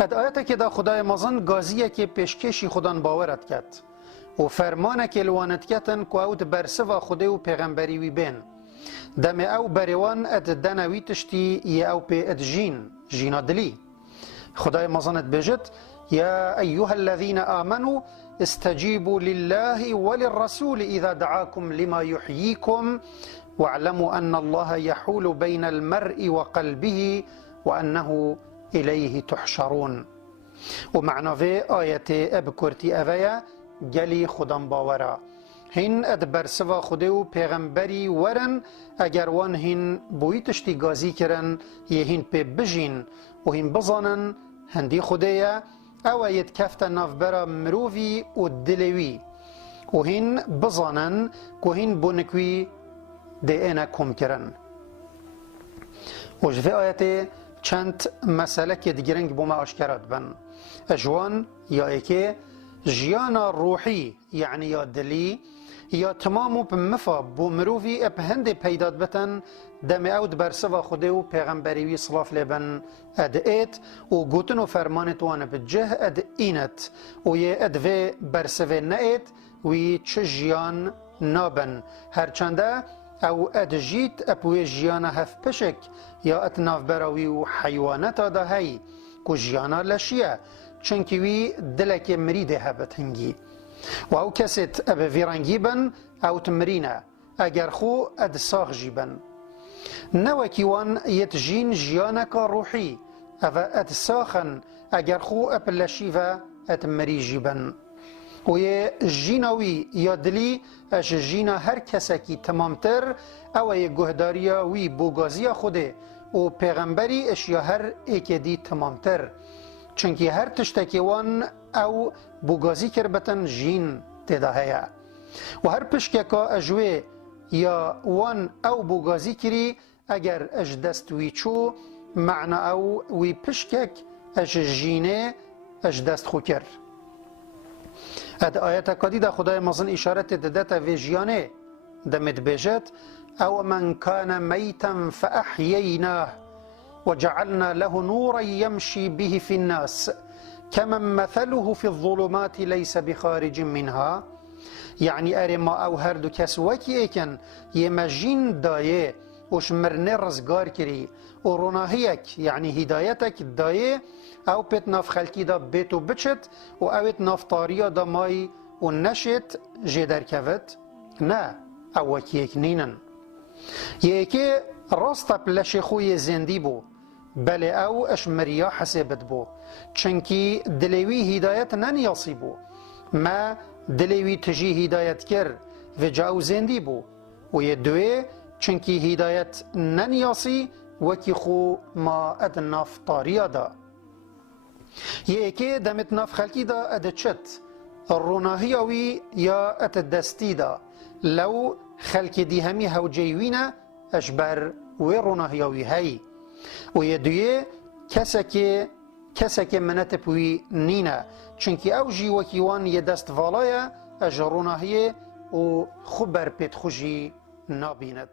اد آیت که دا خدای مزن گازیه که پیشکشی خودان باورت کرد و فرمانه که لوانت کتن که او برسوا خدای و پیغمبری وی بین دم او بریوان اد دنوی تشتی یا او پی اد جینا دلی خدای مزنت بجد يا أيها الذين آمنوا استجيبوا لله وللرسول إذا دعاكم لما يحييكم واعلموا أن الله يحول بين المرء وقلبه وأنه إليه تحشرون. ومعنى في آية أبكرتي أفيا جلي خدام باورا هن ادبر سوا خودو پیغمبری ورن اگر وان هن بویتشتی گازی کرن یه هن پی بجین و هن بزانن هندی خودیا او اید کفت نافبرا مرووی و دلوی و هن بزانن که هن بونکوی ده اینا کم کرن. و جفه آیت چند مسئله که دیگرنگ بوما اشکرات بن اجوان یا ایکه جیانا روحی یعنی یا دلی یا تمامو بمفا بومروفی اب هنده پیداد بتن دم اود برسوا خوده و پیغمبریوی صلاف لبن اد ایت و گوتن و فرمانت وانه بجه اد اینت و یه ادوه برسوه نایت وی چه جیان نابن هرچنده او اد جیت اپوی جیانا هف پشک یا اتناف براوی و حیوانتا دا هی که جیانا لشیه چونکی وی دلک مریده هبت هنگی و او کسیت اب ویرانگی بن او تمرینه اگر خو اد ساخ جیبن نوکی وان یت جین جیانکا روحی او اد ساخن اگر خو اب لشیوه اد مری جیبن و یه جیناوی یا دلی اش جینا هر کسکی تمامتر او یه گهداریا وی بوگازی خوده و پیغمبری اش یا هر ایک دی تمامتر چونکی هر تشتکی وان او بوگازی کربتن جین تدا هیا و هر پشککا اجوه یا وان او بوگازی کری اگر اج دست وی چو معنی او وی پشکک اج جینه اج دست خو کر اد آیت کدی دا خدای مزن اشارت ددتا وی جیانه دمت بیجت او من کان میتا فاحییناه وجعلنا له نورا يمشي به في الناس كمن مثله في الظلمات ليس بخارج منها يعني ارما او هر دو کس وکی ایکن یه مجین دایه وش مرنه رزگار کری و روناهیک یعنی هدایتک دایه او پیت ناف خلکی دا بیتو بچت و اویت نافتاریا دا مای و نشت جدر کفت نه او وکی ایک نینن یکی راست پلش خوی زندی بو بله او اش مریا حسابت بو چنکی دلوی هدایت ننیاسی بو ما دلوی تجی هدایت کر و جاو زندی بو و یه دوی چنکی هدایت ننیاسی وکی خو ما اد نافتاریا دا یکی دمت ناف خلکی دا اد چت روناهیوی یا اد دستی دا لو خلکی دی همی هو جیوینه اشبر و روناهیوی هی و یه دویه کسا که منت پوی نینه چونکی او جی وکیوان یه دست والایه اج روناهیه و خوب بر پیت خوشی نابیند